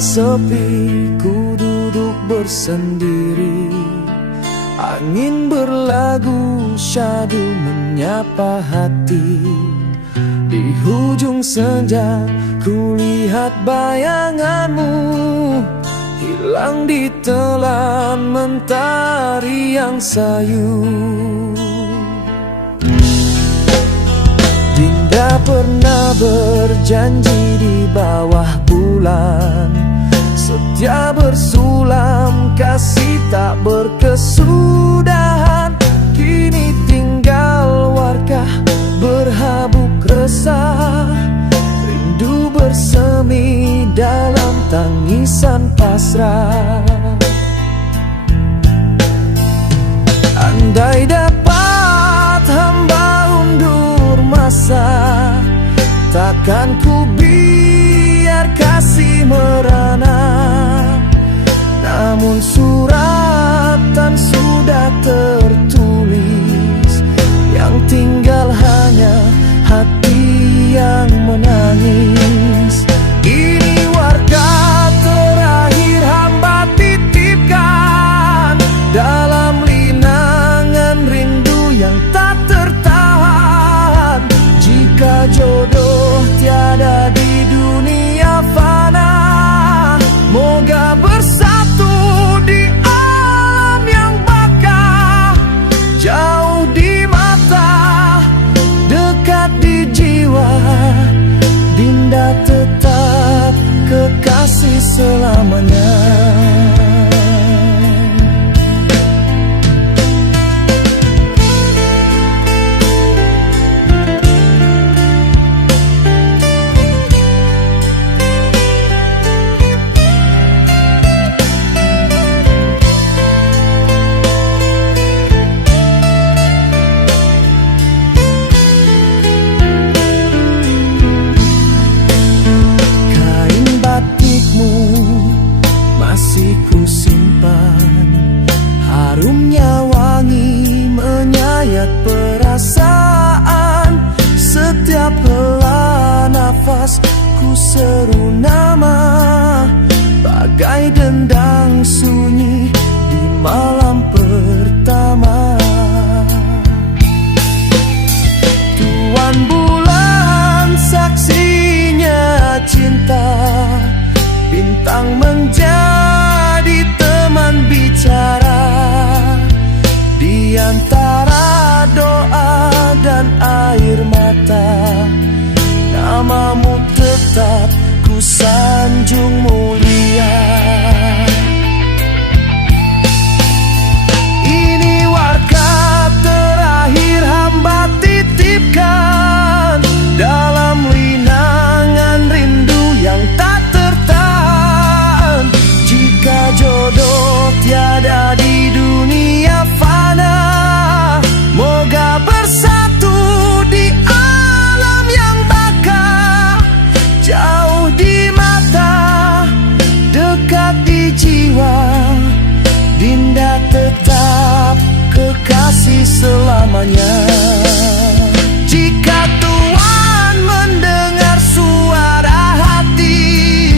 sepi, ku duduk bersendiri. Angin berlagu syadu menyapa hati. Di hujung senja ku lihat bayanganmu, hilang di telan mentari yang sayu. Dinda pernah berjanji di bawah bulan, setia bersulam, kasih tak berkesudahan. Kini tinggal warga berhabuk resah, rindu bersemi dalam tangisan pasrah. Andai dapat hamba undur masa, takkan ku biar kasih merana. Namun suratan sudah tertulis, yang tinggal hanya hati yang menangis. Ini warga terakhir hamba titipkan dalam linangan rindu yang tak tertahan. Jika jodoh tiada di dunia fana, moga bersatu di alam yang baka. Jauh di mata, dekat di jiwa, Dinda tetap kekasih selamanya. Masih ku simpan, harumnya wangi menyayat perasaan. Setiap hela nafas ku seru nama, bagai dendang sunyi di malam pertama. Tuan bulan saksinya cinta, bintang menjadi teman bicara. Di antara doa dan air mata, namamu tetap ku sanjung mulia. Ini warga terakhir hamba titipkan dalam linangan rindu yang tak tertahan. Jika jodoh tiada di dunia fana, moga bersatu di alam yang baka. Jauh di mata, dekat di jiwa, Dinda tetap kekasih selamanya. Jika Tuhan mendengar suara hati,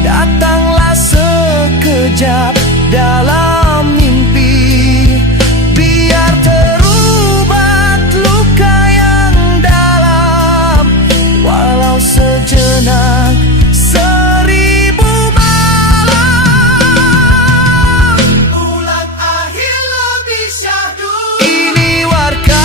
datanglah sekejap dalam mimpi. Biar terubat luka yang dalam, walau sejenak, seribu malam. Bulan akhir lebih syahdu. Ini warga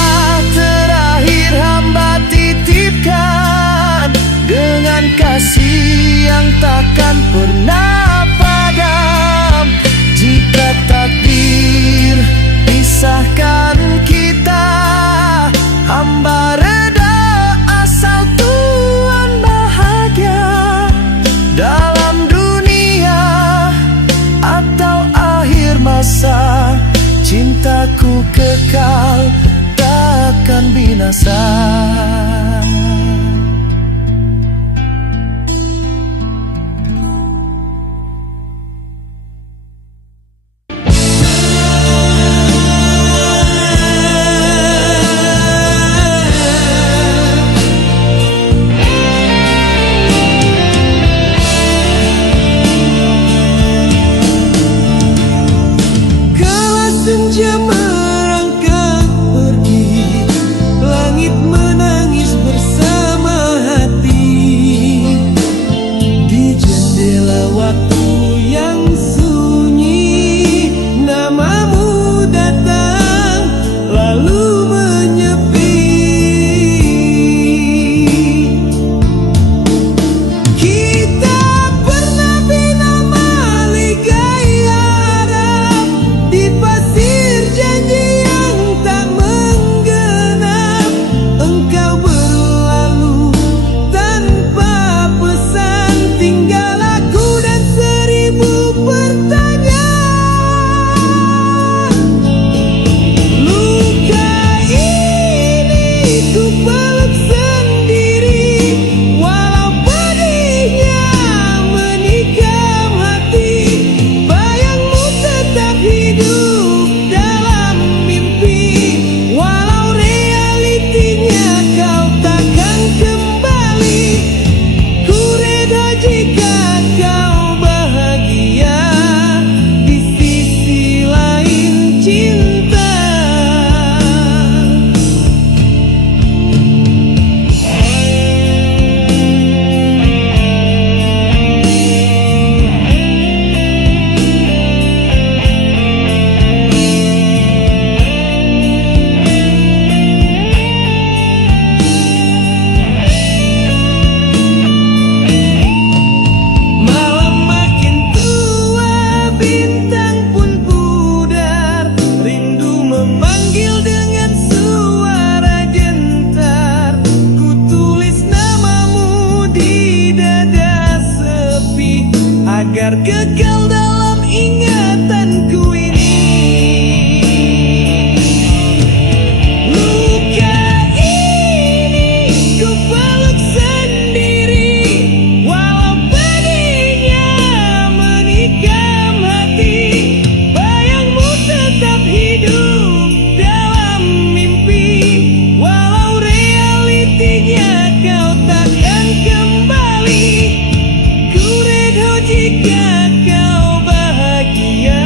biar kekal dalam ingatanku ini. Luka ini ku peluk sendiri, walau pedihnya menikam hati. Bayangmu tetap hidup dalam mimpi, walau realitinya kau takkan kembali. Ku redho jika kau bahagia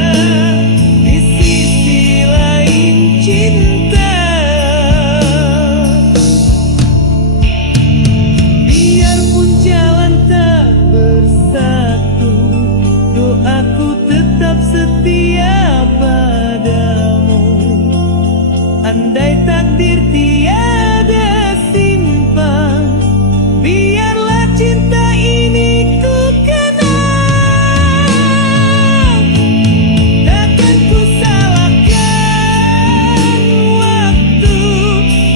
di sisi lain cinta. Biarpun jalan tak bersatu, doaku tetap setia padamu. Andai takdir tiada simpan, biarlah cinta ini ku kenang. Takkan ku salahkan waktu,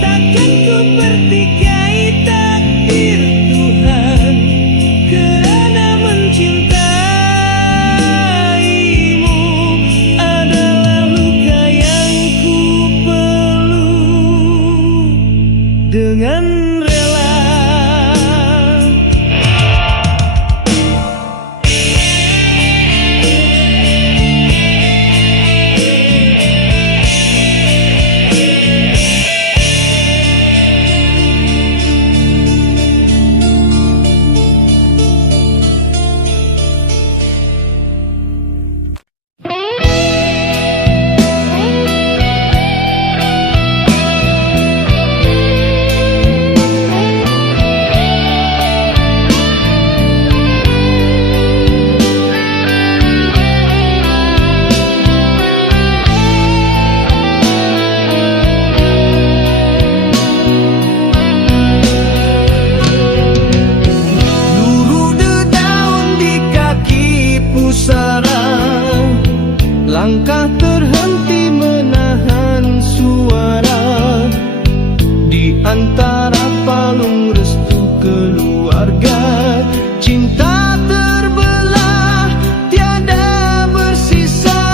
takkan ku pertikai takdir Tuhan, kerana mencintaimu adalah luka yang ku peluk dengan rela. Luruh dedaun di kaki pusara, langkah terhenti menahan suara. Di antara palung restu keluarga, cinta terbelah tiada bersisa.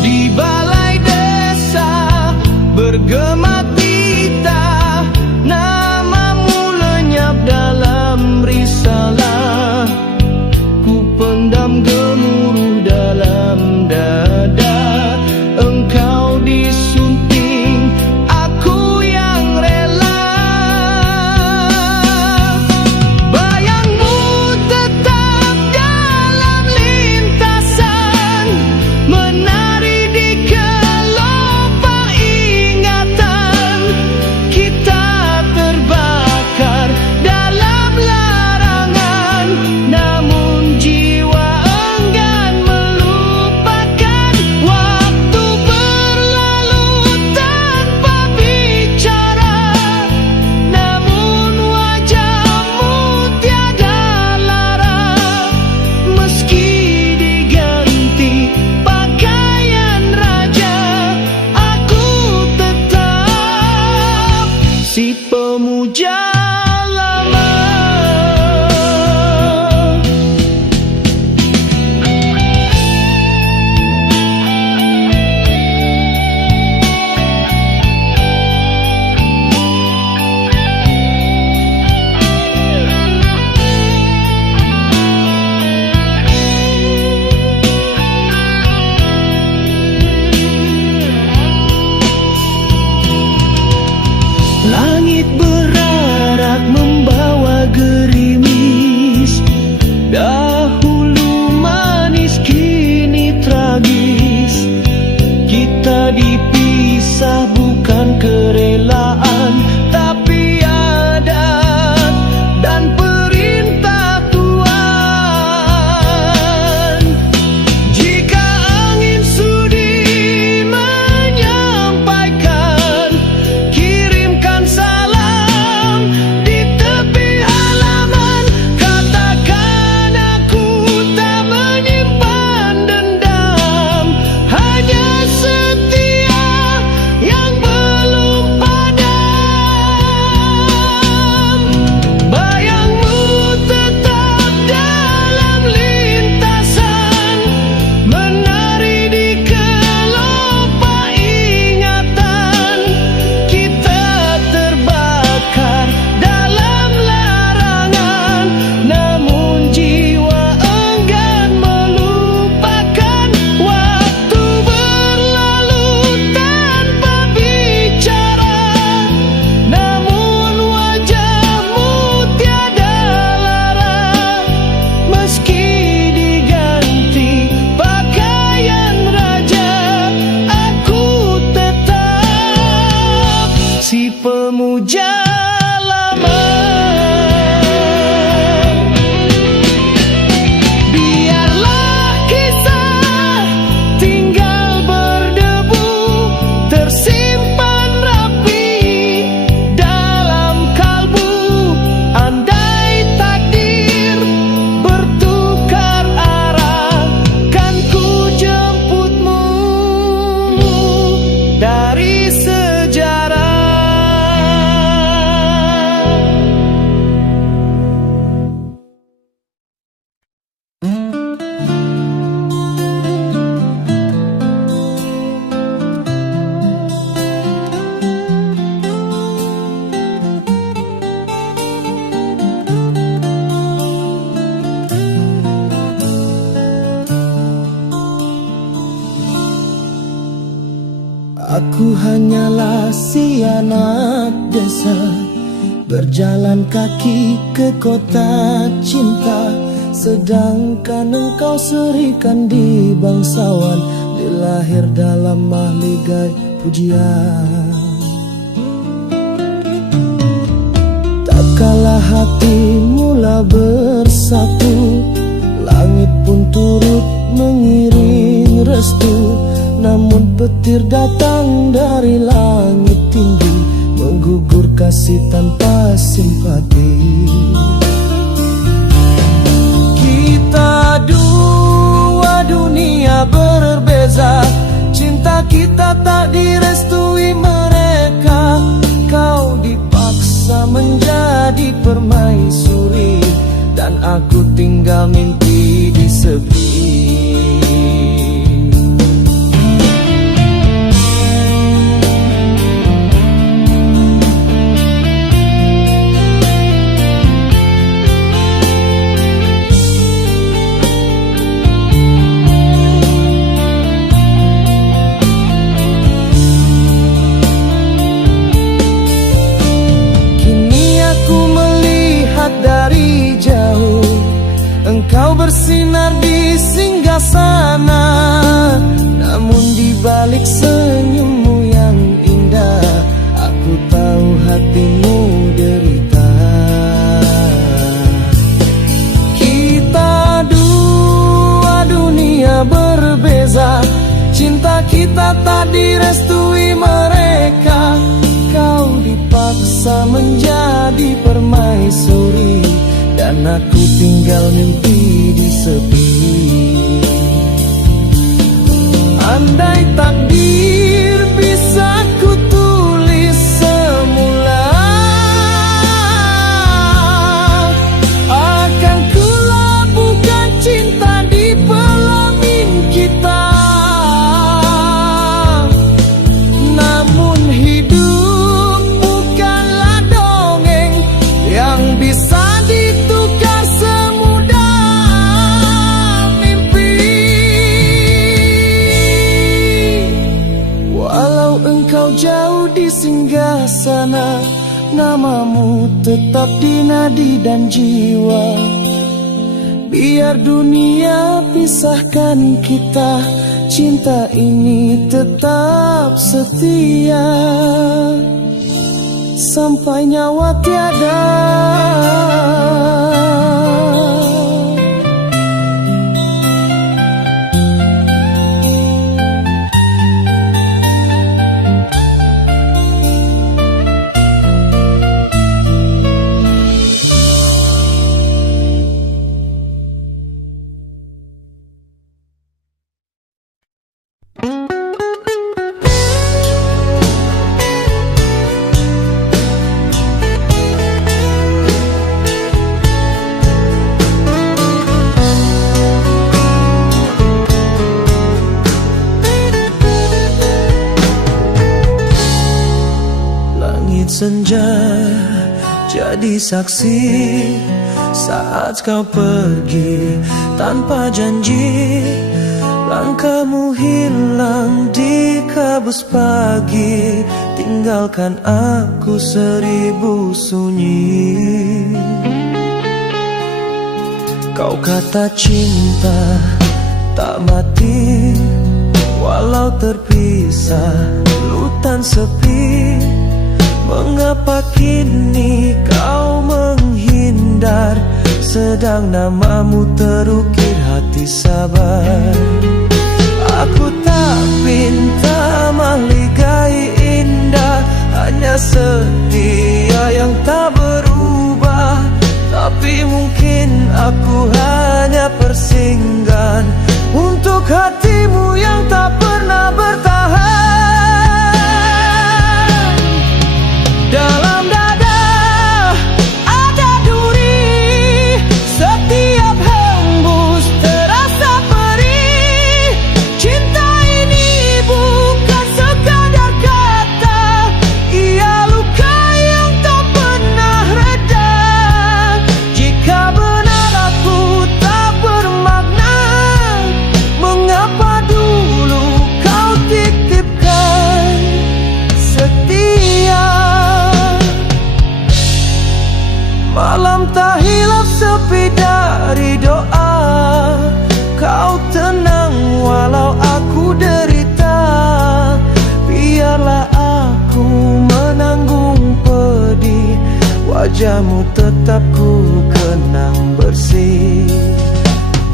Di balai desa bergema titah, namamu lenyap dalam risalah. Ku pendam gemuruh dalam dada, engkau disunting, aku yang rela. Bayangmu tetap dalam lintasan, menari di kelopak ingatan. Kita terbakar dalam larangan, namun jiwa enggan melupakan. Waktu berlalu tanpa bicara, namun wajahmu tiada lara. Meski diganti pakaian raja, aku tetap si pemuja lama. Langit berarak membawa gerimis, dahulu manis kini tragis. Kita dipisah bukan kerelaan, tapi adat dan perintah Tuhan. Jika angin sudi menyampaikan, kirimkan salam di tepi halaman. Katakan aku tak menyimpan dendam, hanya setia yang Aku hanyalah si anak desa, berjalan kaki ke kota cinta. Sedangkan engkau serikan di bangsawan, dilahir dalam mahligai pujian. Tak kala hati mula bersatu, langit pun turut mengiring restu. Namun petir datang dari langit tinggi, menggugur kasih tanpa simpati. Kita dua dunia berbeza, cinta kita tak direstui mereka. Kau dipaksa menjadi permaisuri, dan aku tinggal mimpi di sepi. Engkau bersinar di singgasana, namun di balik senyummu yang indah, aku tahu hatimu derita. Kita dua dunia berbeza, cinta kita tak direstui mereka. Kau dipaksa menjadi permaisuri, dan aku tinggal mimpi di sepi. Andai takdir bisa ku tulis semula, akan ku labuhkan cinta di pelamin kita. Namun hidup bukanlah dongeng yang bisa jauh di singgasana, namamu tetap di nadi dan jiwa. Biar dunia pisahkan kita, cinta ini tetap setia sampai nyawa tiada. Senja jadi saksi saat kau pergi tanpa janji. Langkahmu hilang di kabus pagi, tinggalkan aku seribu sunyi. Kau kata cinta tak mati, walau terpisah lutan sepi. Mengapa kini kau menghindar, sedang namamu terukir hati sabar. Aku tak pinta mahligai indah, hanya setia yang tak berubah. Tapi mungkin aku hanya persinggahan untuk hatimu yang tak pernah bertahan. Dalam dada ada duri, setiap hembus terasa perih. Cinta ini bukan sekadar kata, ia luka yang tak pernah reda. Jika benar aku tak bermakna, mengapa dulu kau wajahmu tetap ku kenang bersih.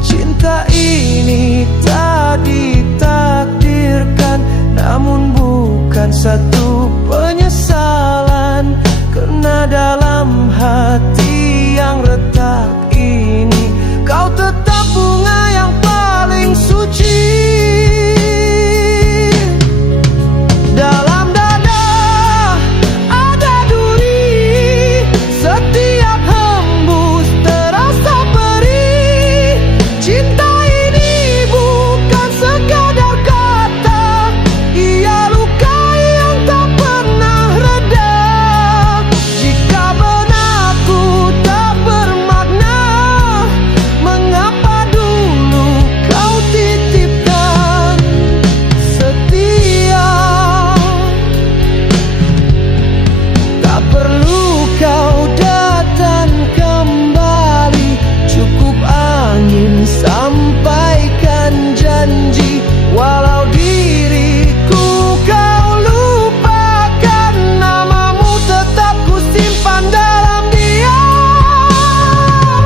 Cinta ini tak ditakdirkan, namun bukan satu penyesalan. Karena dalam hati yang retak ini, kau tetap bunga yang paling suci. Dalam dada ada duri, setiap hembus terasa perih. Cinta ini bukan sekadar kata, ia luka yang tak pernah reda. Jika benakku tak bermakna, mengapa dulu kau titipkan setia? Tak perlu kau datang kembali, cukup angin sampaikan janji. Walau diriku kau lupakan, namamu tetap ku simpan dalam diam.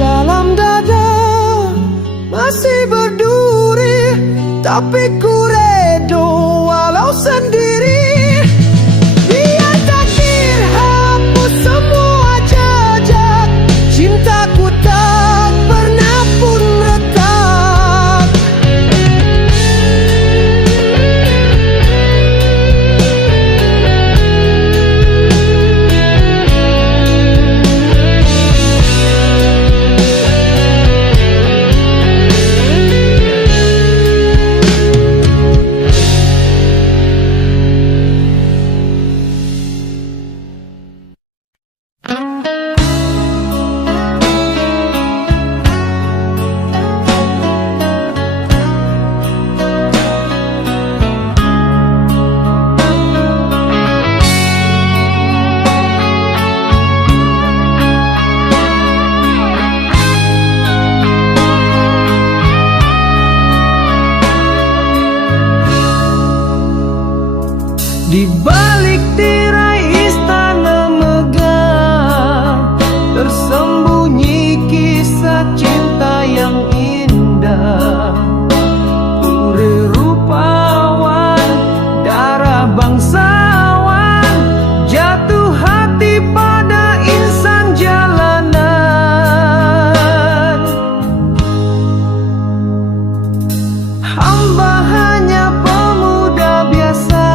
Dalam dada masih berduri, tapi ku redo walau sendiri. Biar takdir hapus semua jejak, cintaku tak pernah pun retak. Di balik tirai istana megah, tersembunyi kisah cinta yang indah. Puri rupawan, darah bangsawan, jatuh hati pada insan jalanan. Hamba hanya pemuda biasa,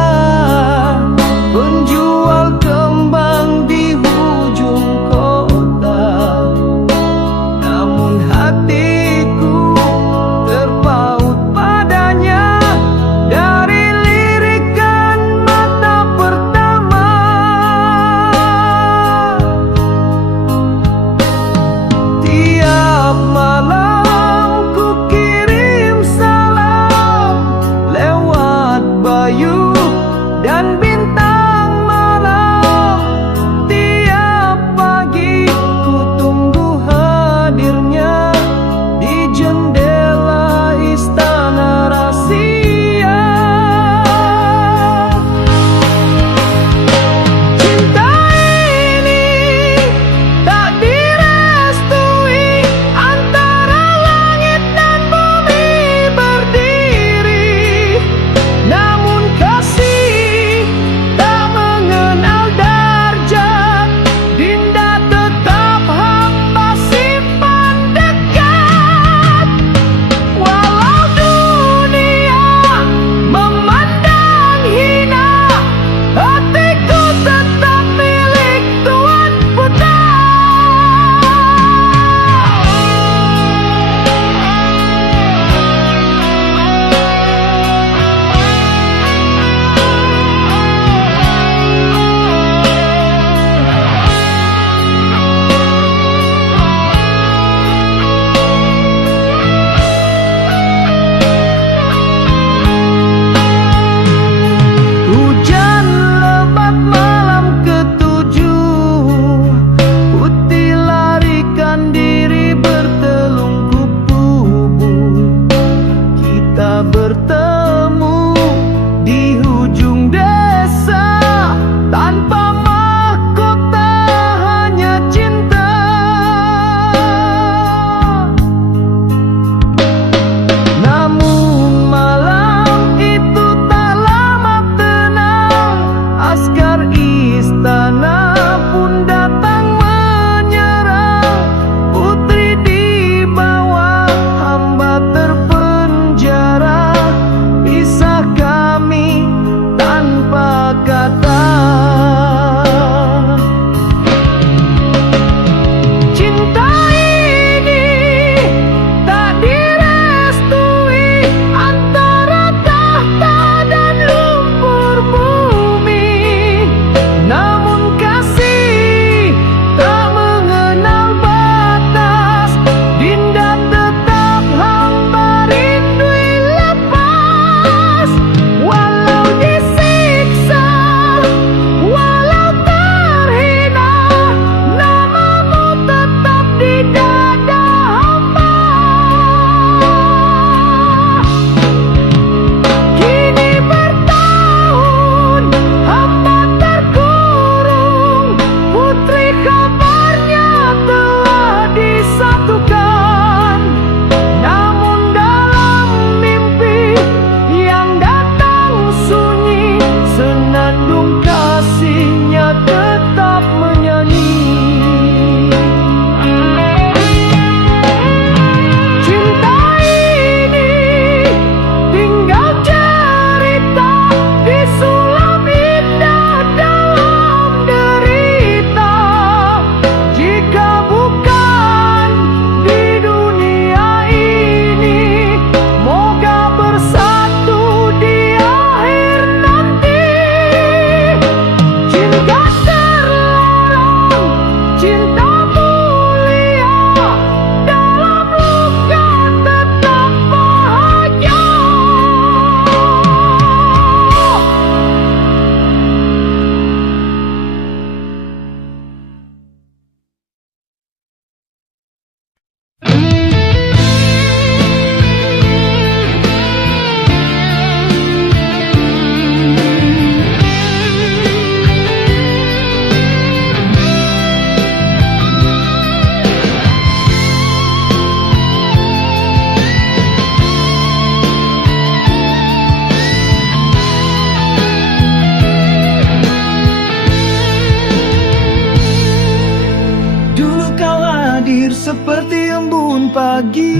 seperti embun pagi,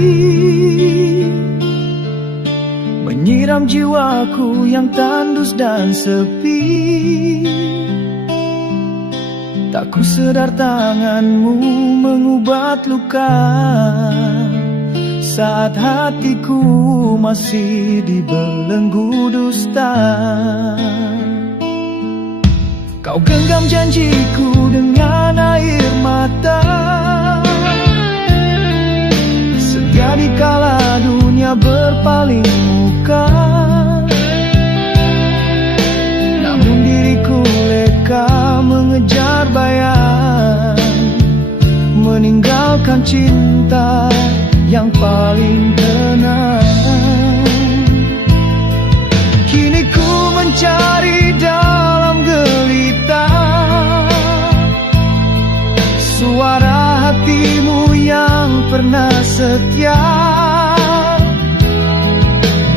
menyiram jiwaku yang tandus dan sepi. Tak ku sadar tanganmu mengubat luka saat hatiku masih dibelenggu dusta. Kau genggam janjiku dengan air mata, setia di kala dunia berpaling muka. Namun diriku leka mengejar bayang, meninggalkan cinta yang paling tenang. Kini ku mencari dalam gelita suara hatimu yang pernah setia.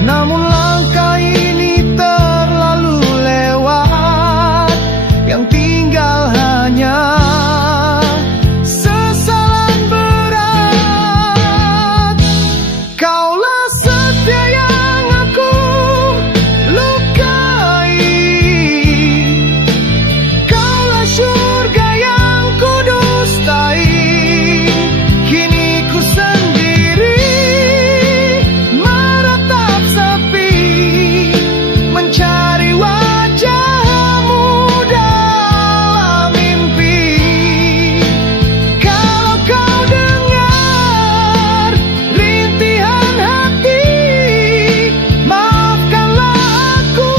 Namun langkah ini terlalu lewat, yang tinggal hanya sesalan berat. Kaulah setia yang aku lukai, kaulah surga yang ku dustai. Kini ku sendiri meratap sepi, mencari wajahmu dalam mimpi. Kalau kau dengar rintihan hati, maafkanlah aku.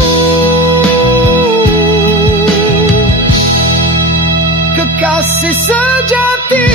Kekasih sejati.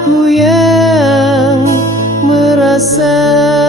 aku yang merasa